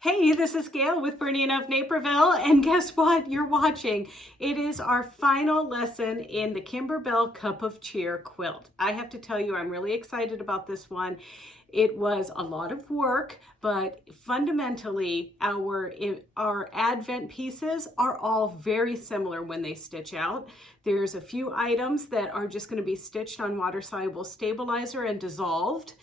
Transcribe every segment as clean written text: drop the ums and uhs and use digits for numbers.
Hey, this is Gayle with BERNINA of Naperville, and guess what? You're watching. It is our final lesson in the Kimberbell Cup of Cheer quilt. I have to tell you, I'm really excited about this one. It was a lot of work, but fundamentally, our Advent pieces are all very similar when they stitch out. There's a few items that are just going to be stitched on water-soluble stabilizer and dissolved.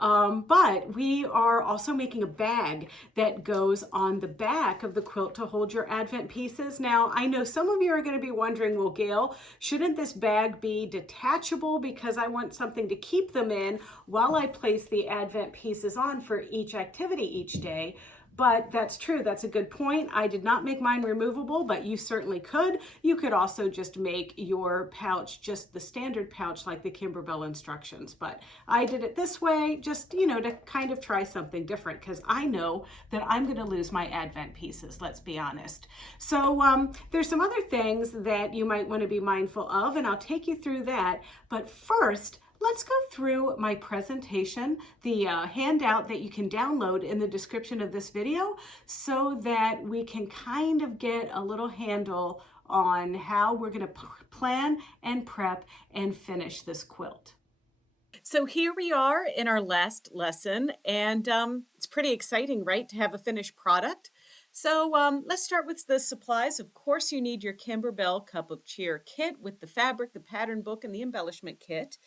But we are also making a bag that goes on the back of the quilt to hold your Advent pieces. Now, I know some of you are going to be wondering, well, Gayle, shouldn't this bag be detachable because I want something to keep them in while I place the Advent pieces on for each activity each day? But that's true. That's a good point. I did not make mine removable, but you certainly could. You could also just make your pouch just the standard pouch like the Kimberbell instructions. But I did it this way just, to kind of try something different because I know that I'm going to lose my Advent pieces, let's be honest. So there's some other things that you might want to be mindful of, and I'll take you through that. But first, let's go through my presentation, the handout that you can download in the description of this video so that we can kind of get a little handle on how we're going to plan and prep and finish this quilt. So here we are in our last lesson, and it's pretty exciting, right, to have a finished product. So let's start with the supplies. Of course, you need your Kimberbell Cup of Cheer kit with the fabric, the pattern book, and the embellishment kit.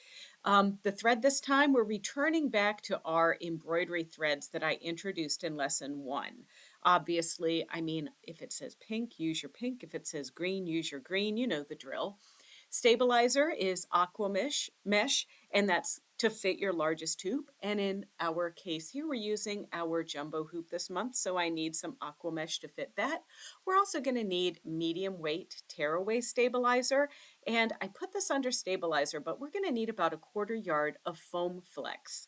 The thread this time, we're returning back to our embroidery threads that I introduced in lesson 1. Obviously, I mean, if it says pink, use your pink. If it says green, use your green. You know the drill. Stabilizer is aqua mesh, and that's to fit your largest hoop. And in our case here, we're using our jumbo hoop this month, so I need some aqua mesh to fit that. We're also going to need medium weight tearaway stabilizer, and I put this under stabilizer, but we're going to need about a 1/4 yard of foam flex.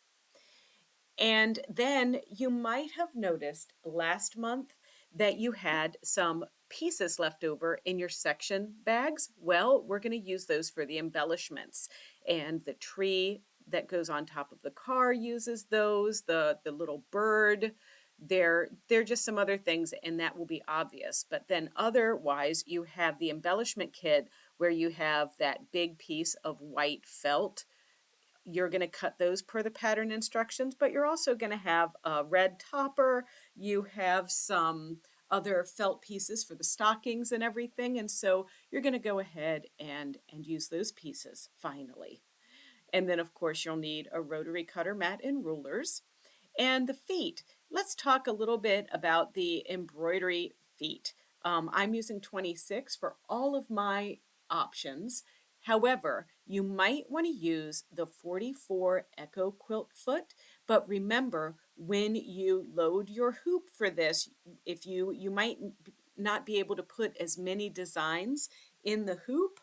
And then you might have noticed last month that you had some pieces left over in your section bags. Well, we're going to use those for the embellishments, and the tree that goes on top of the car uses those, the little bird. They're just some other things, and that will be obvious. But then otherwise, you have the embellishment kit where you have that big piece of white felt. You're going to cut those per the pattern instructions, but you're also going to have a red topper. You have some other felt pieces for the stockings and everything. And so you're going to go ahead and use those pieces finally. And then, of course, you'll need a rotary cutter mat and rulers. And the feet. Let's talk a little bit about the embroidery feet. I'm using 26 for all of my options. However, you might want to use the 44 Echo Quilt foot, but remember when you load your hoop for this, if you might not be able to put as many designs in the hoop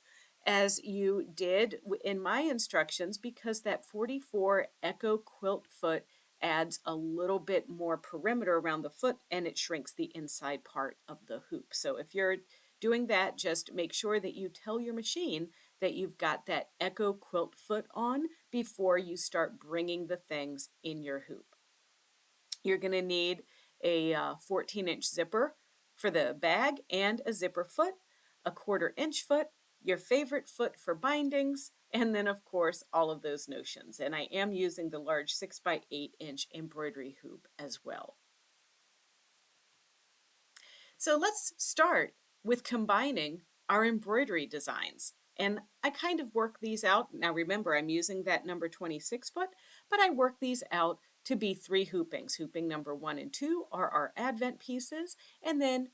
as you did in my instructions because that 44 Echo Quilt foot adds a little bit more perimeter around the foot and it shrinks the inside part of the hoop. So if you're doing that, just make sure that you tell your machine that you've got that Echo Quilt foot on before you start bringing the things in your hoop. You're going to need a 14-inch zipper for the bag and a zipper foot, a 1/4-inch foot, your favorite foot for bindings, and then of course all of those notions. And I am using the large 6 by 8-inch embroidery hoop as well. So let's start with combining our embroidery designs. And I kind of work these out. Now remember, I'm using that number 26 foot, but I work these out to be 3 hoopings. Hooping number 1 and 2 are our Advent pieces, and then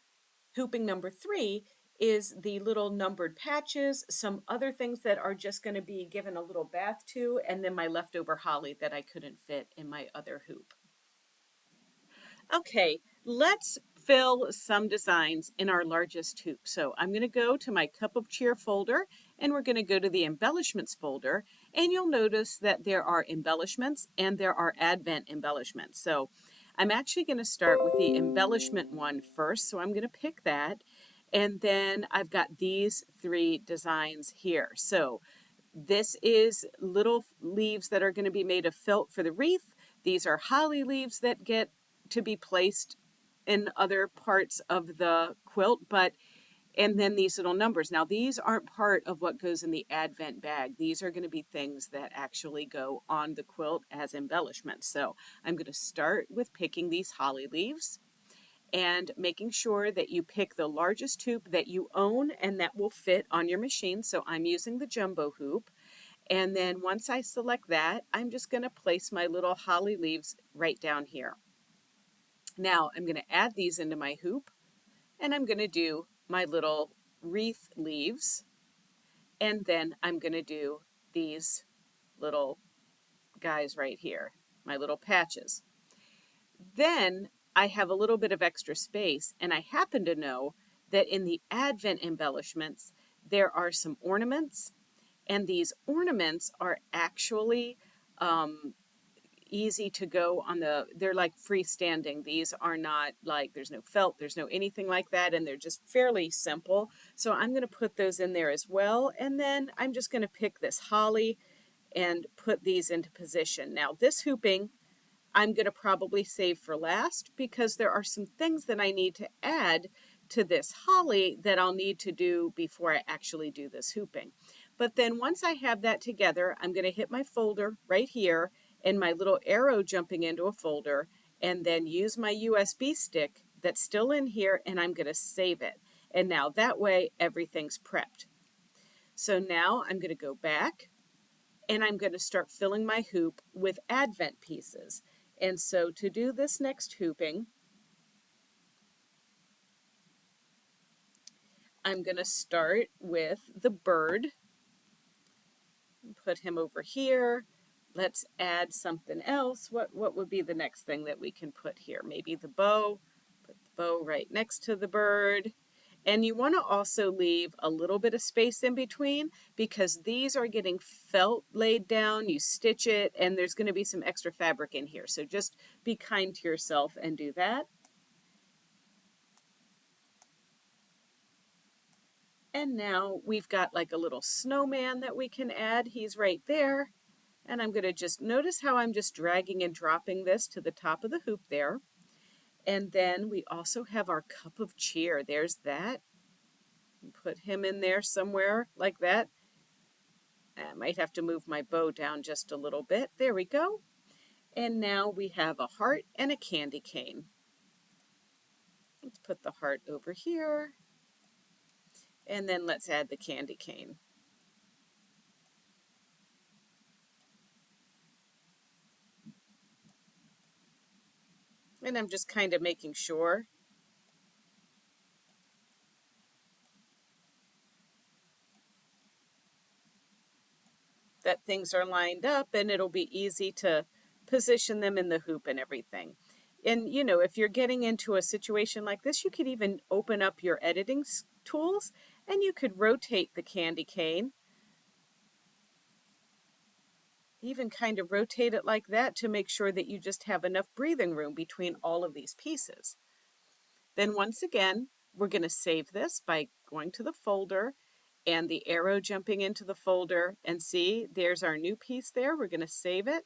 hooping number 3 is the little numbered patches, some other things that are just going to be given a little bath to, and then my leftover holly that I couldn't fit in my other hoop. Okay, let's fill some designs in our largest hoop. So I'm going to go to my Cup of Cheer folder, and we're going to go to the embellishments folder, and you'll notice that there are embellishments and there are Advent embellishments. So I'm actually going to start with the embellishment one first, so I'm going to pick that. And then I've got these 3 designs here. So this is little leaves that are going to be made of felt for the wreath. These are holly leaves that get to be placed in other parts of the quilt, but and then these little numbers. Now, these aren't part of what goes in the Advent bag. These are going to be things that actually go on the quilt as embellishments. So I'm going to start with picking these holly leaves and making sure that you pick the largest hoop that you own and that will fit on your machine. So I'm using the jumbo hoop. And then once I select that, I'm just going to place my little holly leaves right down here. Now I'm going to add these into my hoop, and I'm going to do my little wreath leaves, and then I'm going to do these little guys right here, my little patches. Then I have a little bit of extra space, and I happen to know that in the Advent embellishments, there are some ornaments, and these ornaments are actually easy to go on they're like freestanding. These are not like, there's no felt, there's no anything like that, and they're just fairly simple. So I'm going to put those in there as well. And then I'm just going to pick this holly and put these into position. Now this hooping, I'm going to probably save for last because there are some things that I need to add to this holly that I'll need to do before I actually do this hooping. But then once I have that together, I'm going to hit my folder right here and my little arrow jumping into a folder, and then use my USB stick that's still in here, and I'm going to save it. And now that way everything's prepped. So now I'm going to go back and I'm going to start filling my hoop with Advent pieces. And so to do this next hooping, I'm going to start with the bird. Put him over here. Let's add something else. What would be the next thing that we can put here? Maybe the bow. Put the bow right next to the bird. And you want to also leave a little bit of space in between because these are getting felt laid down. You stitch it and there's going to be some extra fabric in here. So just be kind to yourself and do that. And now we've got like a little snowman that we can add. He's right there. And I'm going to just notice how I'm just dragging and dropping this to the top of the hoop there. And then we also have our cup of cheer. There's that. Put him in there somewhere like that. I might have to move my bow down just a little bit. There we go. And now we have a heart and a candy cane. Let's put the heart over here. And then let's add the candy cane. And I'm just kind of making sure that things are lined up, and it'll be easy to position them in the hoop and everything. And you know, if you're getting into a situation like this, you could even open up your editing tools and you could rotate the candy cane. Even kind of rotate it like that to make sure that you just have enough breathing room between all of these pieces. Then once again, we're going to save this by going to the folder and the arrow jumping into the folder, and see, there's our new piece there. We're going to save it.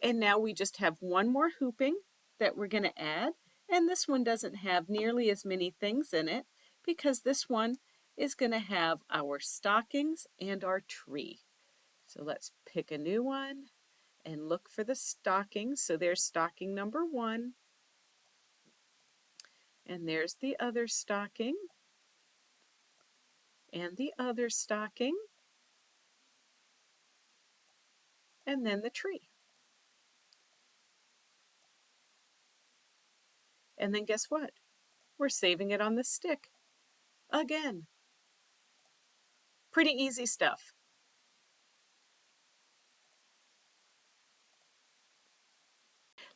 And now we just have one more hooping that we're going to add. And this one doesn't have nearly as many things in it because this one is going to have our stockings and our tree. So let's pick a new one and look for the stockings. So there's stocking number 1. And there's the other stocking. And the other stocking. And then the tree. And then guess what? We're saving it on the stick. Again. Pretty easy stuff.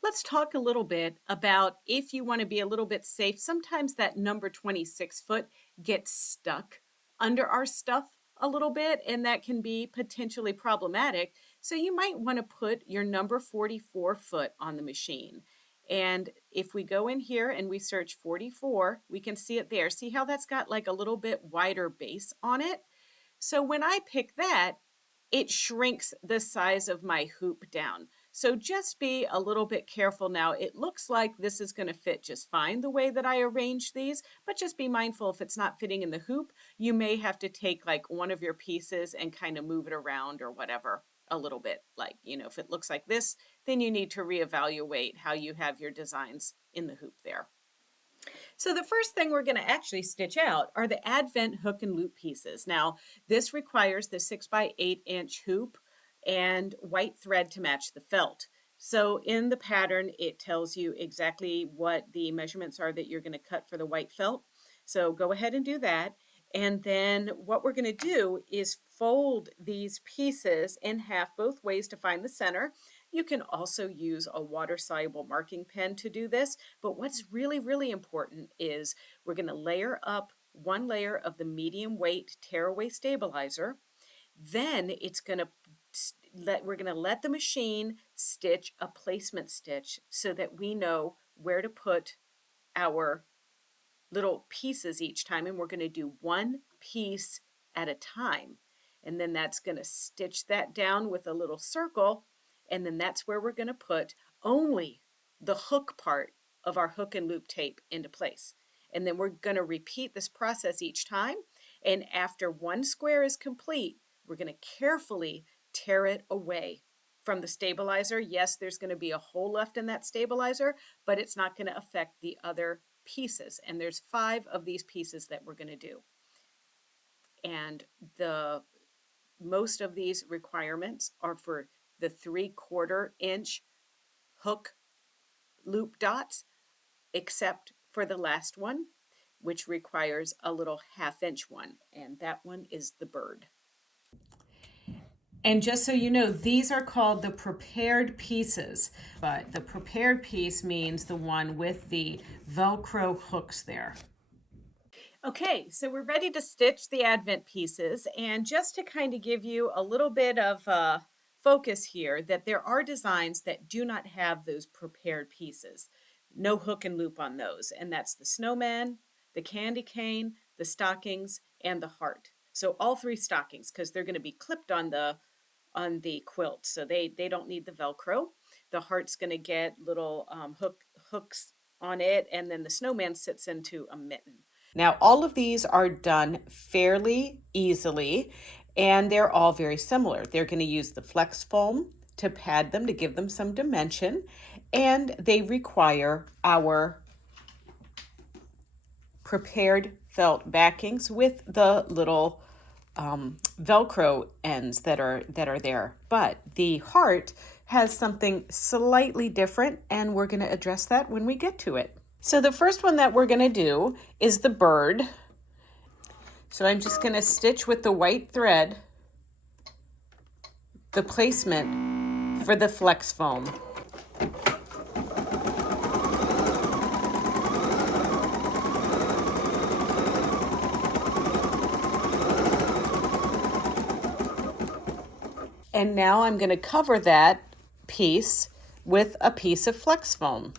Let's talk a little bit about if you want to be a little bit safe. Sometimes that number 26 foot gets stuck under our stuff a little bit, and that can be potentially problematic. So you might want to put your number 44 foot on the machine. And if we go in here and we search 44, we can see it there. See how that's got like a little bit wider base on it? So when I pick that, it shrinks the size of my hoop down. So just be a little bit careful now. It looks like this is going to fit just fine the way that I arranged these, but just be mindful if it's not fitting in the hoop, you may have to take like one of your pieces and kind of move it around or whatever a little bit. Like, you know, if it looks like this, then you need to reevaluate how you have your designs in the hoop there. So the first thing we're going to actually stitch out are the Advent hook and loop pieces. Now, this requires the 6x8" hoop and white thread to match the felt. So in the pattern, it tells you exactly what the measurements are that you're going to cut for the white felt. So go ahead and do that. And then what we're going to do is fold these pieces in half both ways to find the center. You can also use a water-soluble marking pen to do this, but what's really, really important is we're going to layer up one layer of the medium weight tearaway stabilizer. Then we're going to let the machine stitch a placement stitch so that we know where to put our little pieces each time, and we're going to do one piece at a time. And then that's going to stitch that down with a little circle, and then that's where we're going to put only the hook part of our hook and loop tape into place. And then we're going to repeat this process each time, and after one square is complete, we're going to carefully tear it away from the stabilizer. Yes, there's going to be a hole left in that stabilizer, but it's not going to affect the other pieces. And there's 5 of these pieces that we're going to do. And most of these requirements are for the 3/4 inch hook loop dots, except for the last one, which requires a little 1/2 inch one. And that one is the bird. And just so you know, these are called the prepared pieces, but the prepared piece means the one with the Velcro hooks there. Okay, so we're ready to stitch the Advent pieces, and just to kind of give you a little bit of focus here, that there are designs that do not have those prepared pieces. No hook and loop on those, and that's the snowman, the candy cane, the stockings, and the heart. So all 3 stockings, because they're going to be clipped on the quilt, so they don't need the Velcro. The heart's going to get little hooks on it, and then the snowman sits into a mitten. Now, all of these are done fairly easily, and they're all very similar. They're going to use the flex foam to pad them, to give them some dimension, and they require our prepared felt backings with the little Velcro ends that are there. But the heart has something slightly different, and we're going to address that when we get to it. So the first one that we're going to do is the bird. So I'm just going to stitch with the white thread the placement for the flex foam. And now I'm going to cover that piece with a piece of flex foam.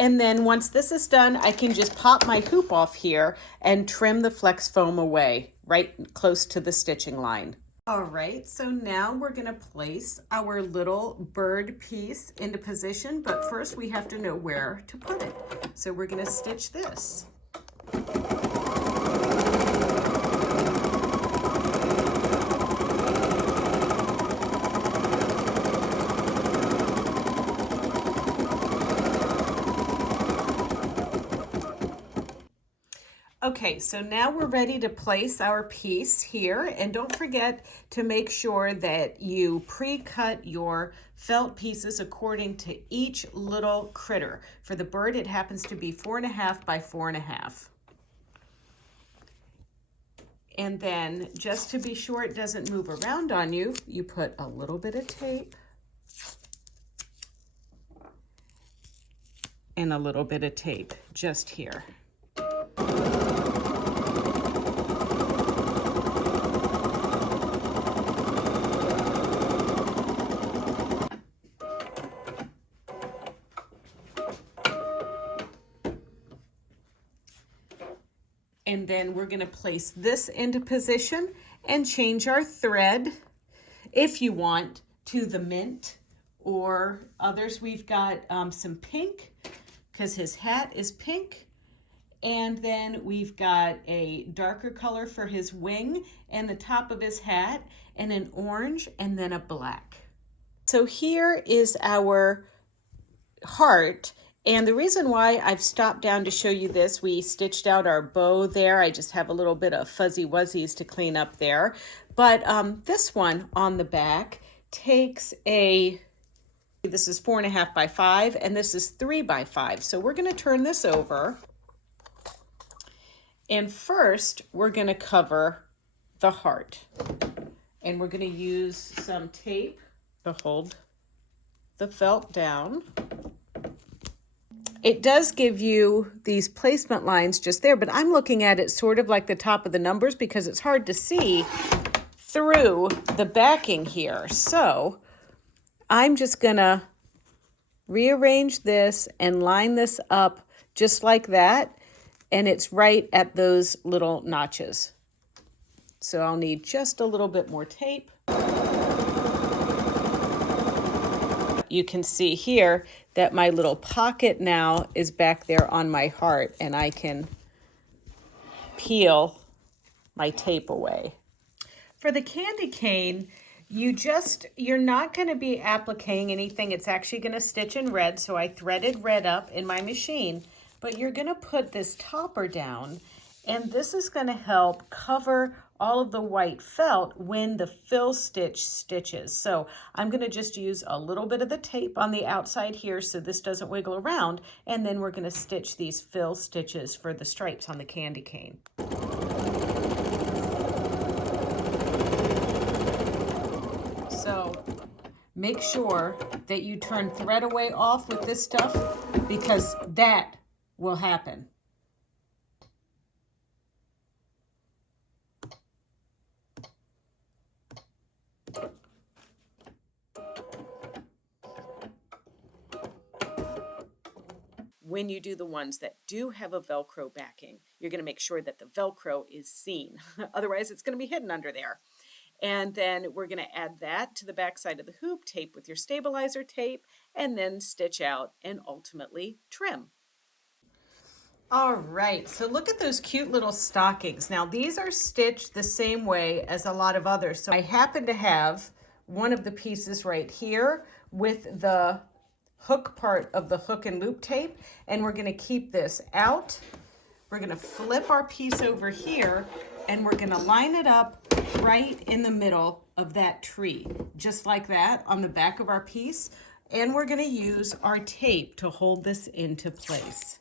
And then once this is done, I can just pop my hoop off here and trim the flex foam away right close to the stitching line. All right, so now we're going to place our little bird piece into position, but first we have to know where to put it. So we're going to stitch this. Okay, so now we're ready to place our piece here, and don't forget to make sure that you pre-cut your felt pieces according to each little critter. For the bird, it happens to be 4.5 by 4.5. And then just to be sure it doesn't move around on you, you put a little bit of tape and a little bit of tape just here. And then we're going to place this into position and change our thread, if you want, to the mint or others. We've got some pink because his hat is pink. And then we've got a darker color for his wing and the top of his hat, and an orange, and then a black. So here is our heart. And the reason why I've stopped down to show you this, we stitched out our bow there. I just have a little bit of fuzzy wuzzies to clean up there. But this one on the back takes this is 4.5 by 5, and this is 3 by 5. So we're going to turn this over. And first, we're going to cover the heart. And we're going to use some tape to hold the felt down. It does give you these placement lines just there, but I'm looking at it sort of like the top of the numbers because it's hard to see through the backing here. So I'm just going to rearrange this and line this up just like that. And it's right at those little notches. So I'll need just a little bit more tape. You can see here that my little pocket now is back there on my heart, and I can peel my tape away. For the candy cane, you're not going to be appliquing anything. It's actually going to stitch in red, so I threaded red up in my machine. But you're going to put this topper down, and this is going to help cover all of the white felt when the fill stitch stitches. So I'm going to just use a little bit of the tape on the outside here so this doesn't wiggle around, and then we're going to stitch these fill stitches for the stripes on the candy cane. So make sure that you turn thread away off with this stuff because that will happen. When you do the ones that do have a Velcro backing, you're going to make sure that the Velcro is seen. Otherwise, it's going to be hidden under there. And then we're going to add that to the back side of the hoop, tape with your stabilizer tape, and then stitch out and ultimately trim. All right, so look at those cute little stockings. Now these are stitched the same way as a lot of others. So I happen to have one of the pieces right here with the hook part of the hook and loop tape, and we're gonna keep this out. We're gonna flip our piece over here, and we're gonna line it up right in the middle of that tree, just like that on the back of our piece. And we're gonna use our tape to hold this into place.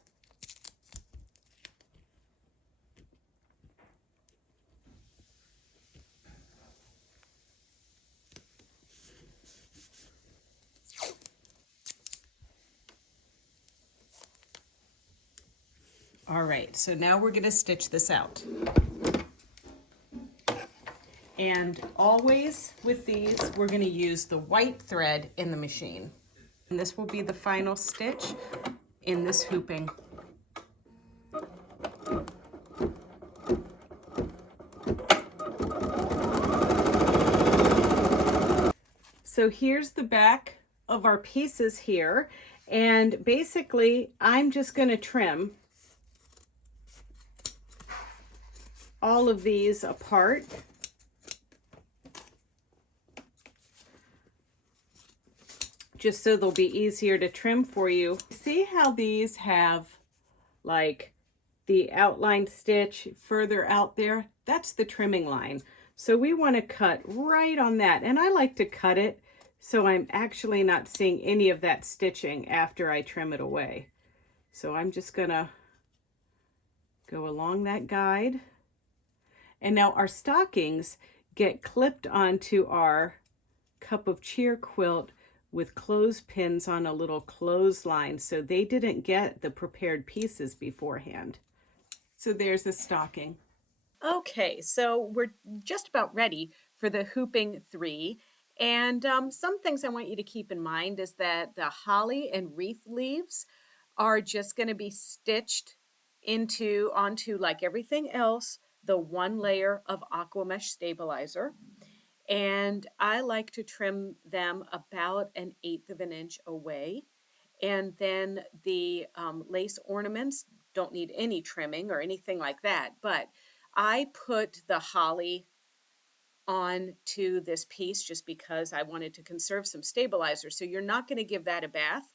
All right, so now we're going to stitch this out. And always with these, we're going to use the white thread in the machine. And this will be the final stitch in this hooping. So here's the back of our pieces here. And basically, I'm just going to trim all of these apart. Just so they'll be easier to trim for you. See how these have like the outlined stitch further out there? That's the trimming line. So we want to cut right on that. And I like to cut it so I'm actually not seeing any of that stitching after I trim it away. So I'm just gonna go along that guide. And now our stockings get clipped onto our Cup of Cheer quilt with clothespins on a little clothesline, so they didn't get the prepared pieces beforehand. So there's the stocking. Okay, so we're just about ready for the hooping 3. And some things I want you to keep in mind is that the holly and wreath leaves are just going to be stitched onto, like everything else, the one layer of aqua mesh stabilizer. And I like to trim them about 1/8 of an inch away. And then the lace ornaments don't need any trimming or anything like that. But I put the holly on to this piece just because I wanted to conserve some stabilizer. So you're not going to give that a bath,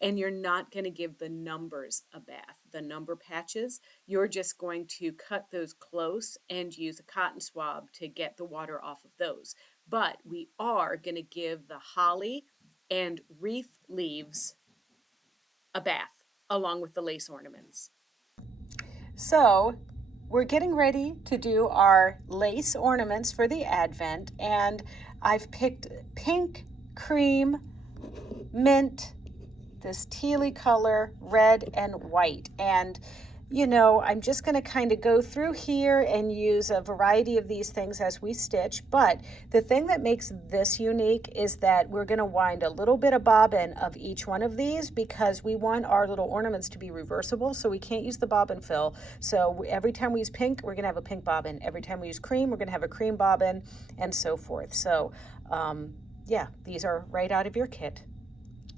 and you're not going to give the numbers a bath, the number patches. You're just going to cut those close and use a cotton swab to get the water off of those. But we are going to give the holly and wreath leaves a bath along with the lace ornaments. So we're getting ready to do our lace ornaments for the Advent, and I've picked pink, cream, mint, this tealy color, red, and white. And you know, I'm just going to kind of go through here and use a variety of these things as we stitch. But the thing that makes this unique is that we're going to wind a little bit of bobbin of each one of these because we want our little ornaments to be reversible, so we can't use the bobbin fill. So every time we use pink, we're going to have a pink bobbin. Every time we use cream, we're going to have a cream bobbin, and so forth. So yeah, these are right out of your kit.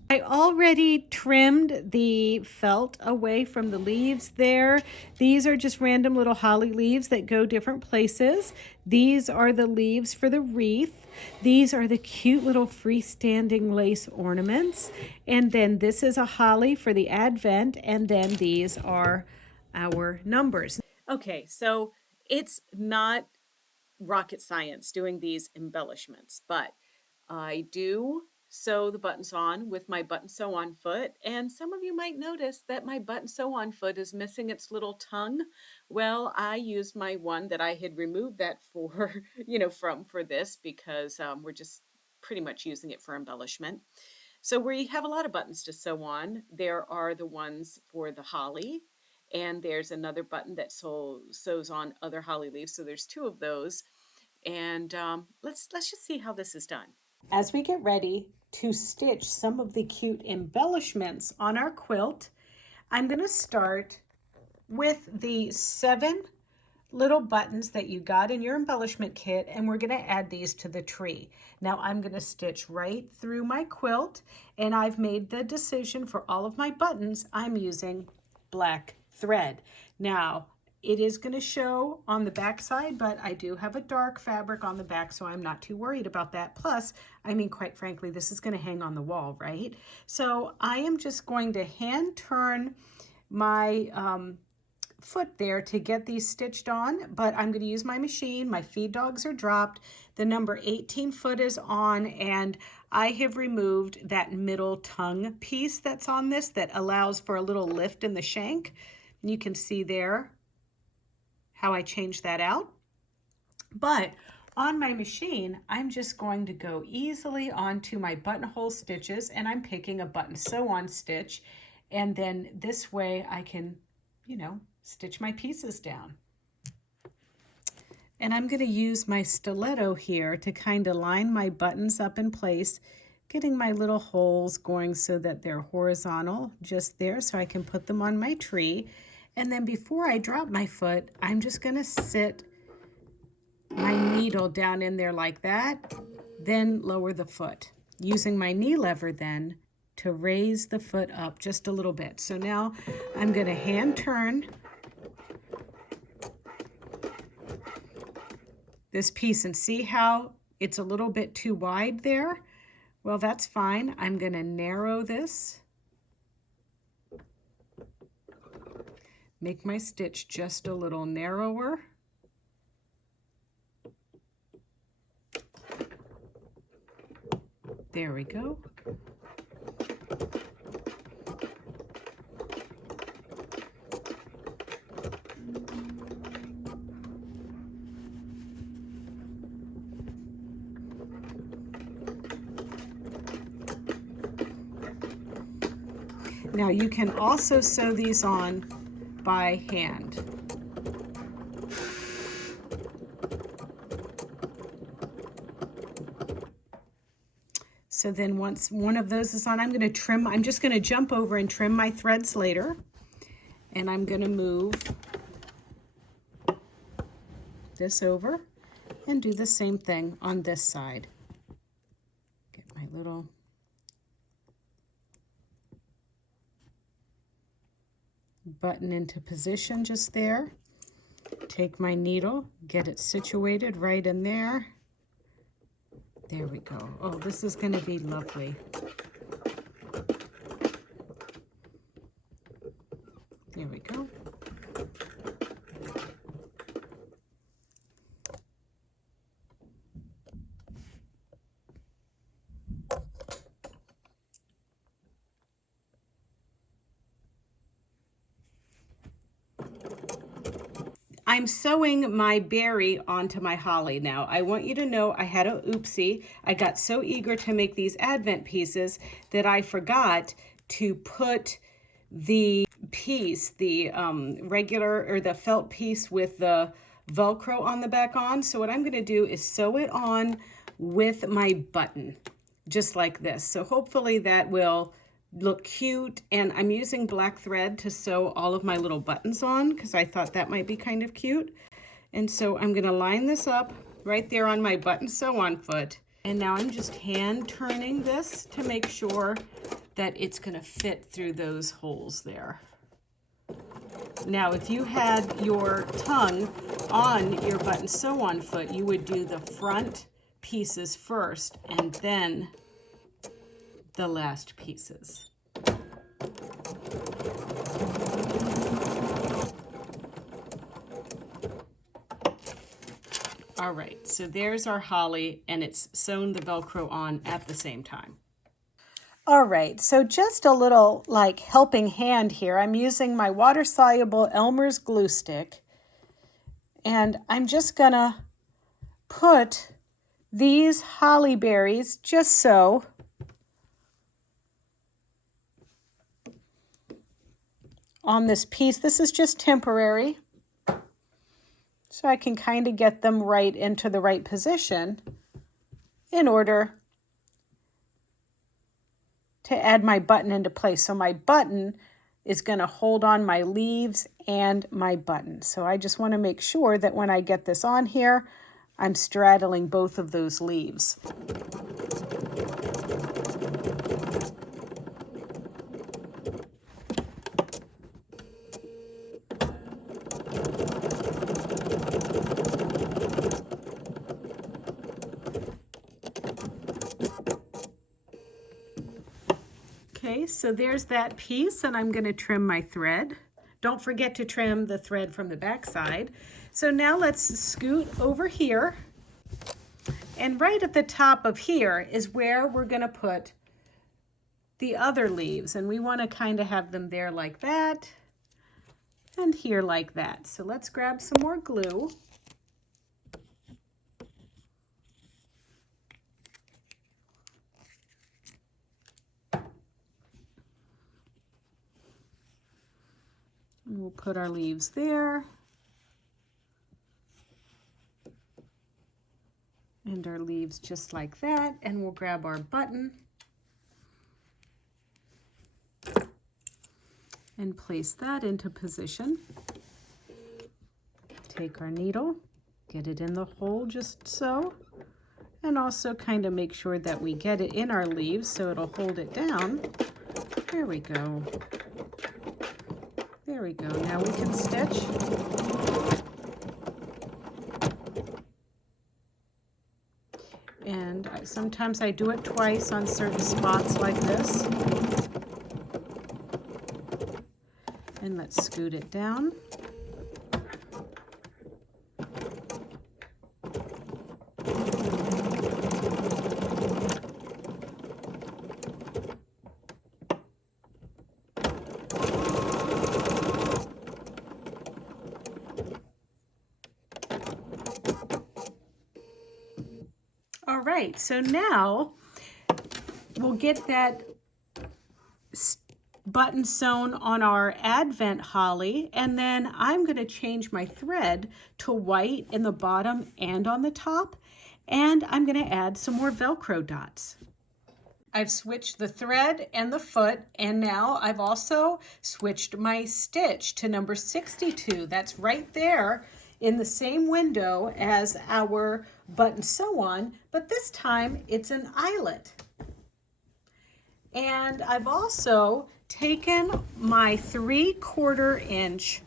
I already trimmed the felt away from the leaves there. These are just random little holly leaves that go different places. These are the leaves for the wreath. These are the cute little freestanding lace ornaments. And then this is a holly for the Advent. And then these are our numbers. Okay, so it's not rocket science doing these embellishments, but I do sew the buttons on with my button sew on foot, and some of you might notice that my button sew on foot is missing its little tongue. Well, I used my one that I had removed that for, for this because we're just pretty much using it for embellishment. So we have a lot of buttons to sew on. There are the ones for the holly, and there's another button that sews on other holly leaves. So there's 2 of those, and let's just see how this is done. As we get ready to stitch some of the cute embellishments on our quilt, I'm going to start with the 7 little buttons that you got in your embellishment kit, and we're going to add these to the tree. Now I'm going to stitch right through my quilt, and I've made the decision for all of my buttons I'm using black thread. Now it is going to show on the back side, but I do have a dark fabric on the back, so I'm not too worried about that. Plus, I mean, quite frankly, this is going to hang on the wall, right? So I am just going to hand turn my foot there to get these stitched on, but I'm going to use my machine. My feed dogs are dropped. The number 18 foot is on, and I have removed that middle tongue piece that's on this that allows for a little lift in the shank. You can see there how I changed that out. But on my machine, I'm just going to go easily onto my buttonhole stitches, and I'm picking a button sew on stitch, and then this way I can, stitch my pieces down. And I'm going to use my stiletto here to kind of line my buttons up in place, getting my little holes going so that they're horizontal just there so I can put them on my tree. And then before I drop my foot, I'm just going to sit my needle down in there like that, then lower the foot, using my knee lever then to raise the foot up just a little bit. So now I'm going to hand turn this piece, and see how it's a little bit too wide there? Well, that's fine. I'm going to narrow this. Make my stitch just a little narrower. There we go. Now you can also sew these on by hand. So then once one of those is on, I'm just going to jump over and trim my threads later. and I'm going to move this over and do the same thing on this side. Get my little button into position just there. Take my needle, get it situated right in there. There we go. Oh, this is going to be lovely. There we go. I'm sewing my berry onto my holly now. I want you to know I had a oopsie. I got so eager to make these Advent pieces that I forgot to put the piece, the regular or the felt piece with the Velcro on the back on. So what I'm going to do is sew it on with my button, just like this. So hopefully that will look cute, and I'm using black thread to sew all of my little buttons on because I thought that might be kind of cute. And so I'm going to line this up right there on my button sew on foot, and now I'm just hand turning this to make sure that it's going to fit through those holes there. Now if you had your tongue on your button sew on foot, you would do the front pieces first and then the last pieces. All right, so there's our holly, and it's sewn the Velcro on at the same time. All right, so just a little like helping hand here. I'm using my water-soluble Elmer's glue stick, and I'm just gonna put these holly berries just so on this piece. This is just temporary, so I can kind of get them right into the right position in order to add my button into place. So my button is going to hold on my leaves and my button. So I just want to make sure that when I get this on here, I'm straddling both of those leaves. Okay, so there's that piece, and I'm going to trim my thread. Don't forget to trim the thread from the back side. So now let's scoot over here, and right at the top of here is where we're going to put the other leaves, and we want to kind of have them there like that and here like that. So let's grab some more glue. And we'll put our leaves there. And our leaves just like that. And we'll grab our button and place that into position. Take our needle, get it in the hole just so. And also kind of make sure that we get it in our leaves so it'll hold it down. There we go. There we go. Now we can stitch. And sometimes I do it twice on certain spots like this. And let's scoot it down. All right, so now we'll get that button sewn on our Advent holly, and then I'm going to change my thread to white in the bottom and on the top, and I'm going to add some more Velcro dots. I've switched the thread and the foot, and now I've also switched my stitch to number 62. That's right there in the same window as our button sew on, but this time it's an eyelet. And I've also taken my 3/4 inch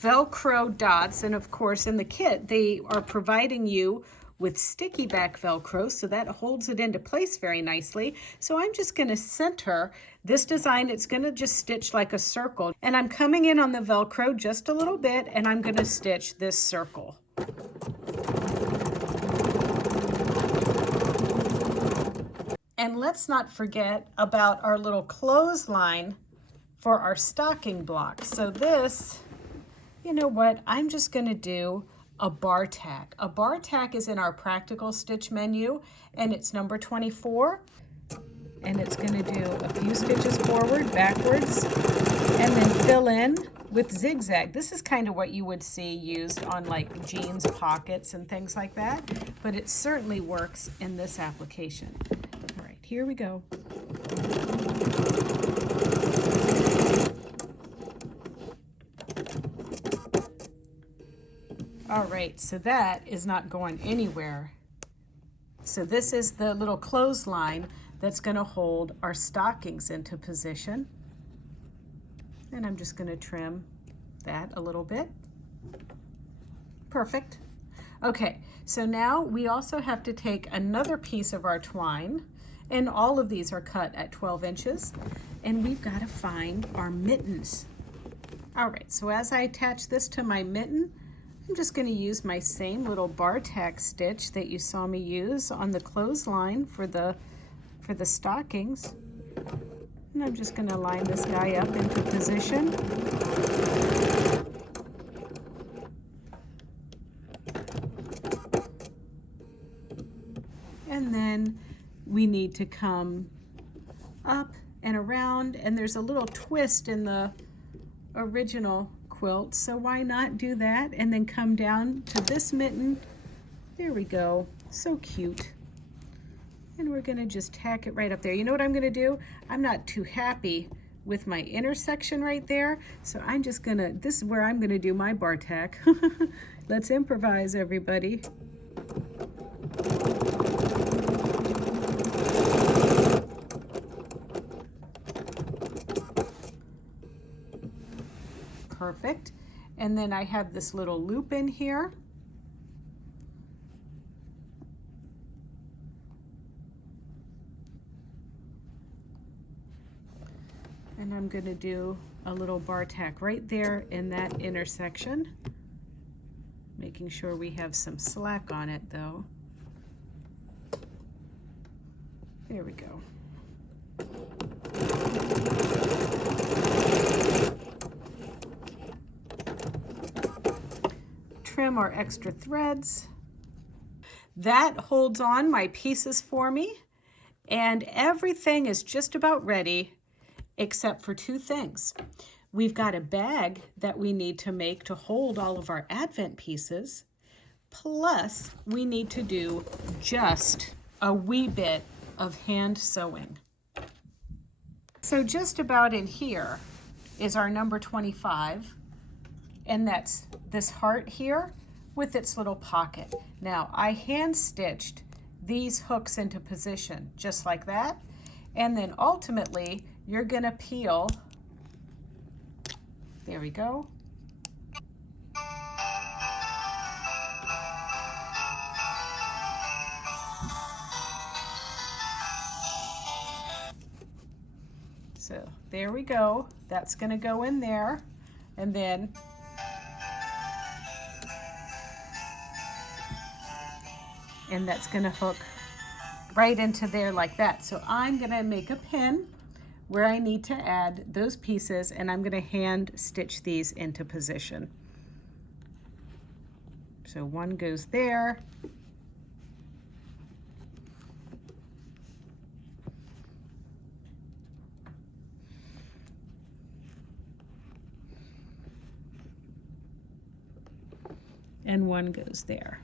Velcro dots, and of course in the kit they are providing you with sticky back Velcro, so that holds it into place very nicely. So I'm just going to center this design. It's going to just stitch like a circle, and I'm coming in on the Velcro just a little bit, and I'm going to stitch this circle. And let's not forget about our little clothesline for our stocking block. So this, you know what, I'm just going to do a bar tack. A bar tack is in our practical stitch menu, and it's number 24. And it's going to do a few stitches forward, backwards, and then fill in with zigzag. This is kind of what you would see used on like jeans pockets and things like that, but it certainly works in this application. All right, here we go. All right, so that is not going anywhere. So this is the little clothesline that's going to hold our stockings into position. And I'm just going to trim that a little bit. Perfect. Okay, so now we also have to take another piece of our twine, and all of these are cut at 12 inches, and we've got to find our mittens. All right, so as I attach this to my mitten, I'm just going to use my same little bar tack stitch that you saw me use on the clothesline for the stockings. And I'm just going to line this guy up into position. And then we need to come up and around, and there's a little twist in the original quilt, so why not do that and then come down to this mitten. There we go, so cute. And we're going to just tack it right up there. You know what I'm going to do? I'm not too happy with my intersection right there, so I'm just going to, this is where I'm going to do my bar tack. Let's improvise, everybody. Perfect. And then I have this little loop in here. And I'm going to do a little bar tack right there in that intersection, making sure we have some slack on it though. There we go. Trim our extra threads. That holds on my pieces for me, and everything is just about ready except for two things. We've got a bag that we need to make to hold all of our Advent pieces, plus we need to do just a wee bit of hand sewing. So just about in here is our number 25, and that's this heart here with its little pocket. Now I hand stitched these hooks into position just like that, and then ultimately you're gonna peel, there we go, so there we go, that's gonna go in there, and then that's gonna hook right into there like that. So I'm gonna make a pin where I need to add those pieces, and I'm gonna hand stitch these into position. So one goes there, and one goes there.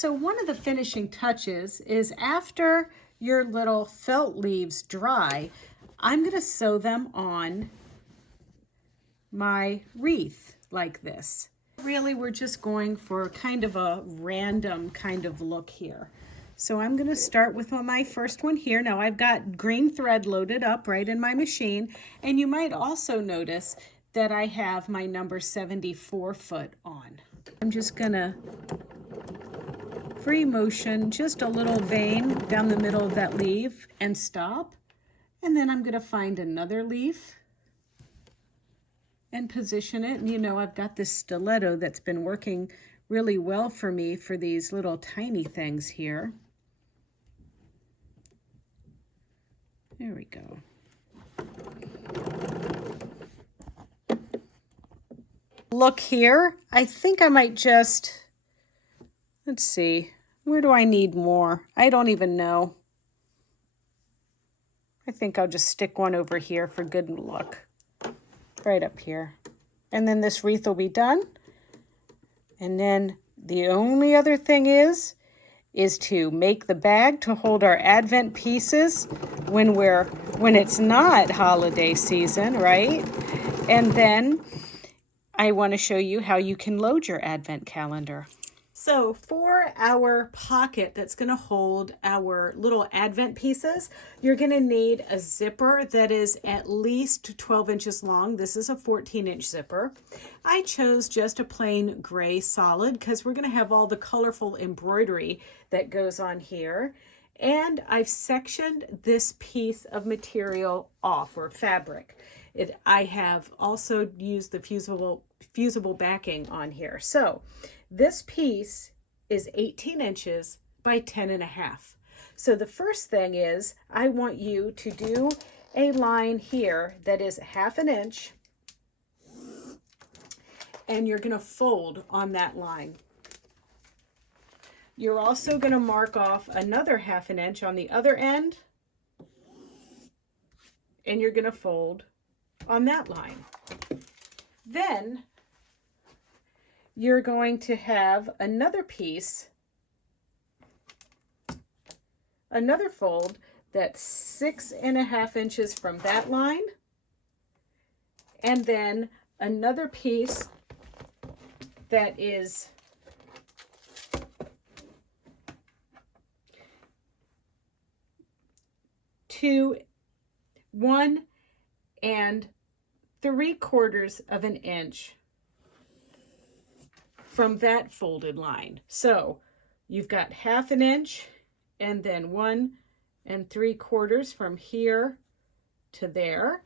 So one of the finishing touches is after your little felt leaves dry, I'm going to sew them on my wreath like this. Really, we're just going for kind of a random kind of look here. So I'm going to start with my first one here. Now I've got green thread loaded up right in my machine, and you might also notice that I have my number 74 foot on. I'm just going to free motion just a little vein down the middle of that leaf and stop. And then I'm going to find another leaf and position it. And you know, I've got this stiletto that's been working really well for me for these little tiny things here. There we go. Look here, I think I might just, let's see, where do I need more? I don't even know. I think I'll just stick one over here for good luck. Right up here. And then this wreath will be done. And then the only other thing is to make the bag to hold our Advent pieces when it's not holiday season, right? And then I want to show you how you can load your Advent calendar. So for our pocket that's going to hold our little Advent pieces, you're going to need a zipper that is at least 12 inches long. This is a 14-inch zipper. I chose just a plain gray solid because we're going to have all the colorful embroidery that goes on here. And I've sectioned this piece of material off, or fabric. I have also used the fusible backing on here. So this piece is 18 inches by 10.5. So the first thing is I want you to do a line here that is 1/2 inch, and you're going to fold on that line. You're also going to mark off another 1/2 inch on the other end, and you're going to fold on that line. Then you're going to have another piece, another fold that's 6.5 inches from that line, and then another piece that is 1 3/4 of an inch from that folded line. So you've got 1/2 inch and then 1 3/4 from here to there.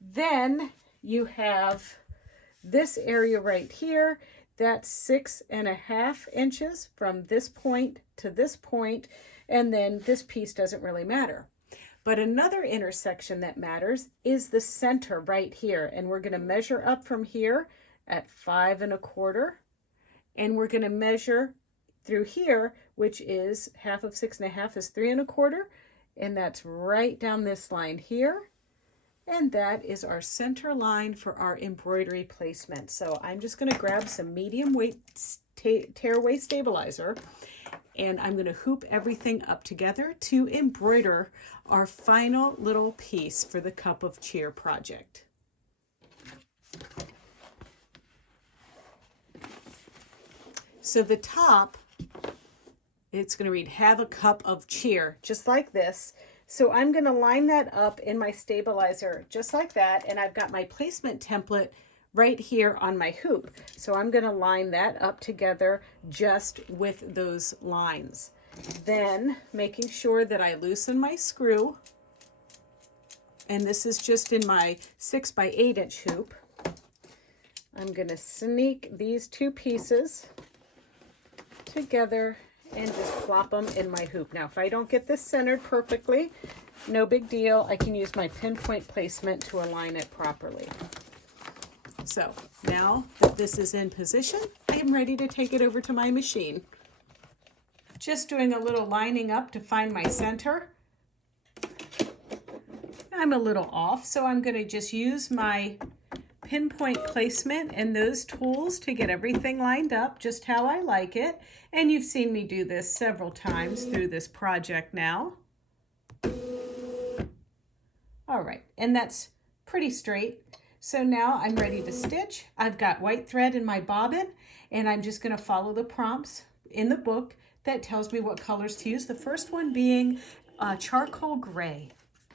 Then you have this area right here, that's 6.5 inches from this point to this point, and then this piece doesn't really matter. But another intersection that matters is the center right here, and we're going to measure up from here at 5 1/4, and we're going to measure through here, which is 1/2 of 6.5 is 3 1/4, and that's right down this line here. And that is our center line for our embroidery placement. So I'm just going to grab some medium weight tearaway stabilizer, and I'm going to hoop everything up together to embroider our final little piece for the Cup of Cheer project. So the top, it's going to read, "Have a cup of cheer," just like this. So I'm going to line that up in my stabilizer just like that, and I've got my placement template right here on my hoop. So I'm going to line that up together just with those lines. Then making sure that I loosen my screw, and this is just in my 6 by 8 inch hoop. I'm going to sneak these two pieces together and just flop them in my hoop. Now, if I don't get this centered perfectly, no big deal. I can use my pinpoint placement to align it properly. So now that this is in position, I am ready to take it over to my machine. Just doing a little lining up to find my center. I'm a little off, so I'm going to just use my pinpoint placement and those tools to get everything lined up just how I like it. And you've seen me do this several times through this project now. All right, and that's pretty straight. So now I'm ready to stitch. I've got white thread in my bobbin, and I'm just going to follow the prompts in the book that tells me what colors to use. The first one being charcoal gray.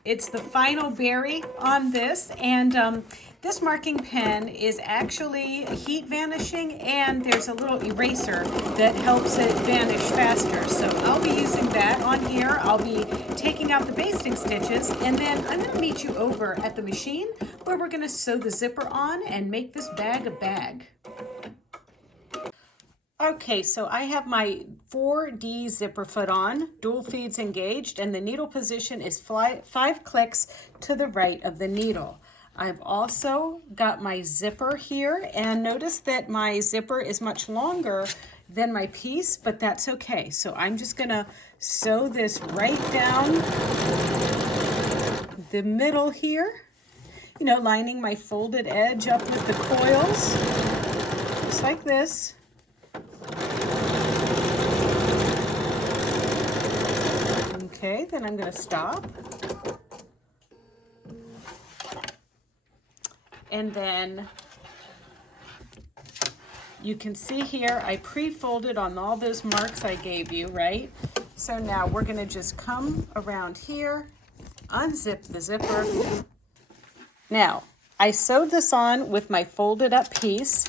It's the final berry on this, and this marking pen is actually heat vanishing, and there's a little eraser that helps it vanish faster. So I'll be using that on here. I'll be taking out the basting stitches, and then I'm going to meet you over at the machine where we're going to sew the zipper on and make this bag a bag. Okay, so I have my 4D zipper foot on, dual feeds engaged, and the needle position is 5 clicks to the right of the needle. I've also got my zipper here, and notice that my zipper is much longer than my piece, but that's okay. So I'm just gonna sew this right down the middle here, you know, lining my folded edge up with the coils, just like this. Okay, then I'm going to stop. And then you can see here I pre-folded on all those marks I gave you, right? So now we're going to just come around here, unzip the zipper. Now, I sewed this on with my folded up piece.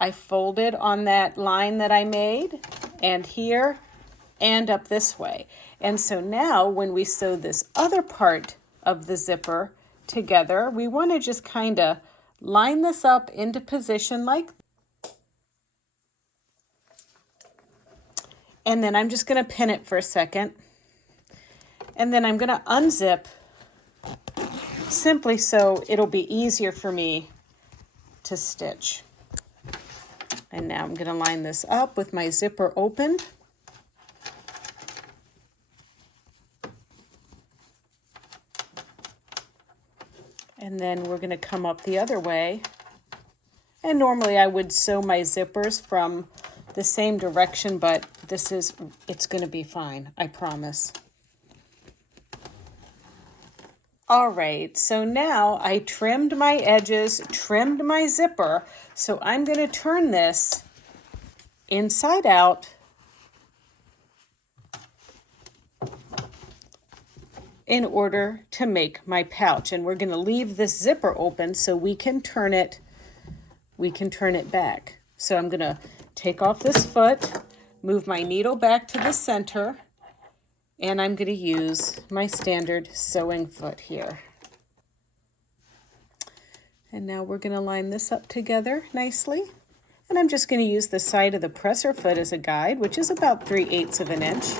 I folded on that line that I made, and here, and up this way. And so now when we sew this other part of the zipper together, we want to just kind of line this up into position like, and then I'm just going to pin it for a second. And then I'm going to unzip simply so it'll be easier for me to stitch. And now I'm going to line this up with my zipper opened. And then we're going to come up the other way. And normally I would sew my zippers from the same direction, but it's going to be fine, I promise. All right, so now I trimmed my edges, trimmed my zipper, so I'm going to turn this inside out in order to make my pouch. And we're going to leave this zipper open so we can turn it back. So I'm going to take off this foot, move my needle back to the center, and I'm going to use my standard sewing foot here. And now we're going to line this up together nicely. And I'm just going to use the side of the presser foot as a guide, which is about 3/8 of an inch.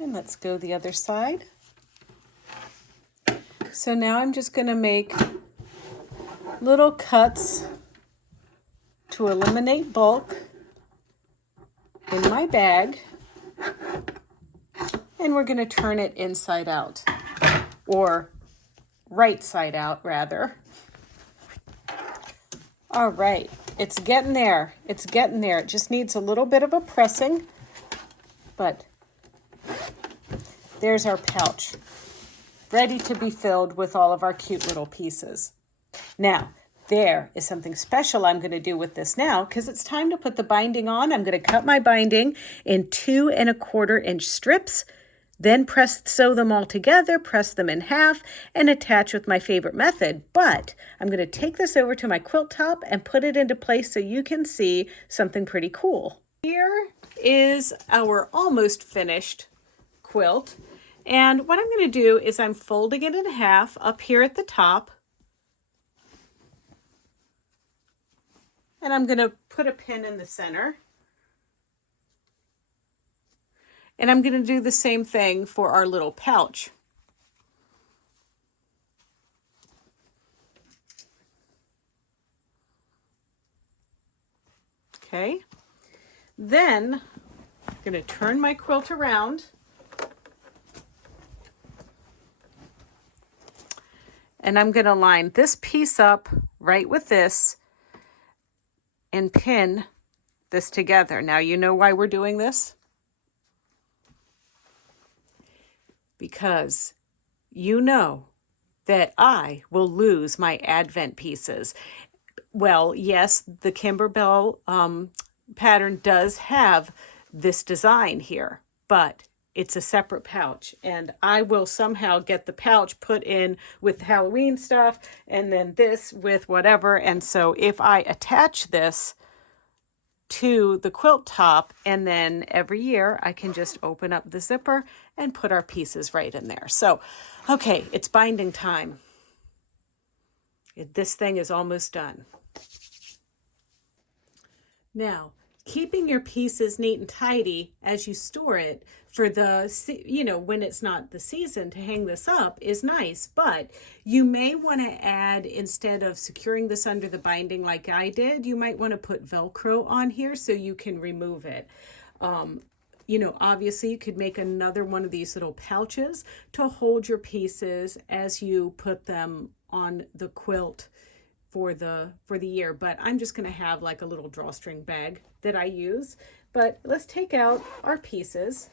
And let's go the other side. So now I'm just going to make little cuts to eliminate bulk in my bag, and we're going to turn it inside out, or right side out rather. All right, it's getting there. It's getting there. It just needs a little bit of a pressing, but there's our pouch, ready to be filled with all of our cute little pieces. Now, there is something special I'm going to do with this now, because it's time to put the binding on. I'm going to cut my binding in 2 1/4 inch strips, then sew them all together, press them in half, and attach with my favorite method. But I'm going to take this over to my quilt top and put it into place so you can see something pretty cool. Here is our almost finished quilt. And what I'm going to do is I'm folding it in half up here at the top. And I'm going to put a pin in the center. And I'm going to do the same thing for our little pouch. Okay. Then I'm going to turn my quilt around. And I'm going to line this piece up right with this and pin this together. Now, you know why we're doing this? Because you know that I will lose my Advent pieces. Well, yes, the Kimberbell pattern does have this design here, but it's a separate pouch, and I will somehow get the pouch put in with Halloween stuff and then this with whatever. And so if I attach this to the quilt top, and then every year I can just open up the zipper and put our pieces right in there. So, okay, it's binding time. This thing is almost done. Now, keeping your pieces neat and tidy as you store it for the, when it's not the season to hang this up is nice, but you may want to add, instead of securing this under the binding like I did, you might want to put Velcro on here so you can remove it. Obviously you could make another one of these little pouches to hold your pieces as you put them on the quilt for the year, but I'm just going to have like a little drawstring bag that I use. But let's take out our pieces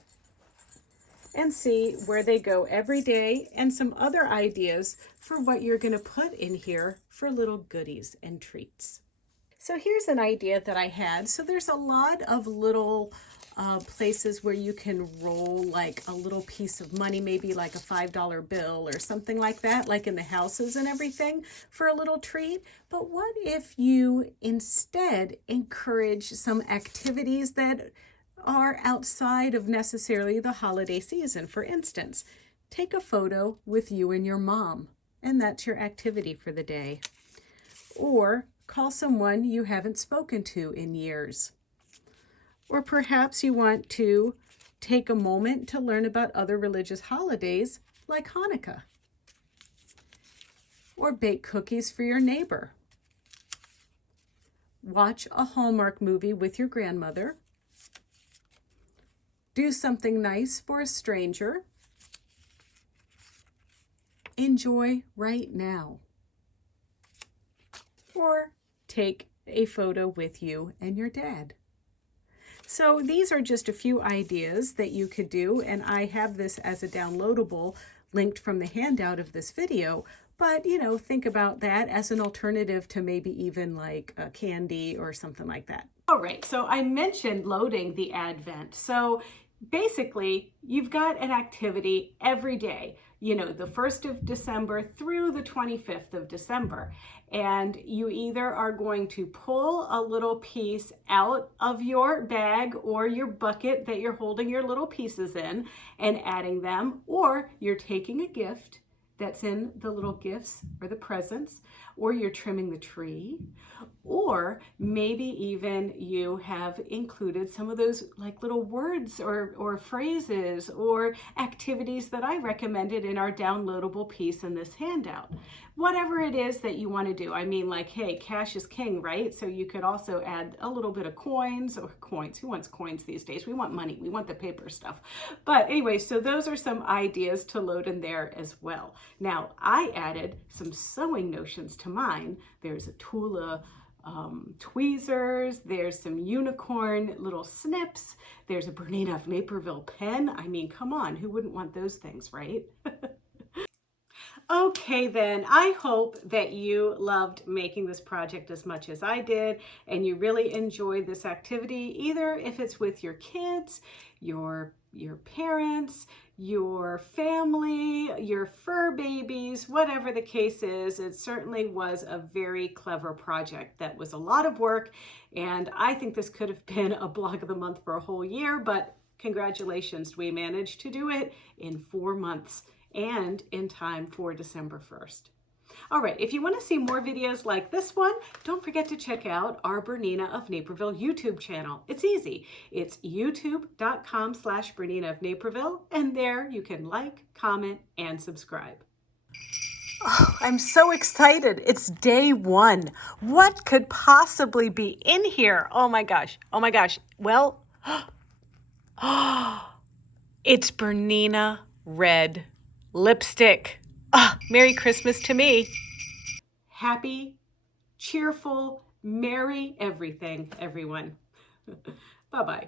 and see where they go every day, and some other ideas for what you're going to put in here for little goodies and treats. So here's an idea that I had. So there's a lot of little places where you can roll like a little piece of money, maybe like a $5 bill or something like that, like in the houses and everything, for a little treat. But what if you instead encourage some activities that are outside of necessarily the holiday season? For instance, take a photo with you and your mom, and that's your activity for the day. Or call someone you haven't spoken to in years. Or perhaps you want to take a moment to learn about other religious holidays like Hanukkah. Or bake cookies for your neighbor. Watch a Hallmark movie with your grandmother. Do something nice for a stranger. Enjoy right now. Or take a photo with you and your dad. So these are just a few ideas that you could do, and I have this as a downloadable linked from the handout of this video. But, think about that as an alternative to maybe even like a candy or something like that. All right, so I mentioned loading the Advent. So basically, you've got an activity every day, the 1st of December through the 25th of December. And you either are going to pull a little piece out of your bag or your bucket that you're holding your little pieces in and adding them, or you're taking a gift that's in the little gifts or the presents, or you're trimming the tree, or maybe even you have included some of those like little words or phrases or activities that I recommended in our downloadable piece in this handout. Whatever it is that you want to do. I mean, like, hey, cash is king, right? So you could also add a little bit of coins. Who wants coins these days? We want money. We want the paper stuff. But anyway, so those are some ideas to load in there as well. Now, I added some sewing notions to mine. There's a Tula tweezers, there's some unicorn little snips, there's a BERNINA of Naperville pen. I mean, come on, who wouldn't want those things, right? Okay then, I hope that you loved making this project as much as I did, and you really enjoyed this activity, either if it's with your kids, your parents, your family, your fur babies, whatever the case is. It certainly was a very clever project that was a lot of work, and I think this could have been a blog of the month for a whole year, but congratulations, we managed to do it in 4 months and in time for December 1st. All right, if you want to see more videos like this one, don't forget to check out our BERNINA of Naperville YouTube channel. It's easy. It's youtube.com/BERNINA of Naperville, and there you can like, comment, and subscribe. Oh, I'm so excited. It's day one. What could possibly be in here? Oh my gosh. Oh my gosh. Well, it's Bernina red lipstick. Ah, Merry Christmas to me. Happy, cheerful, merry everything, everyone. Bye-bye.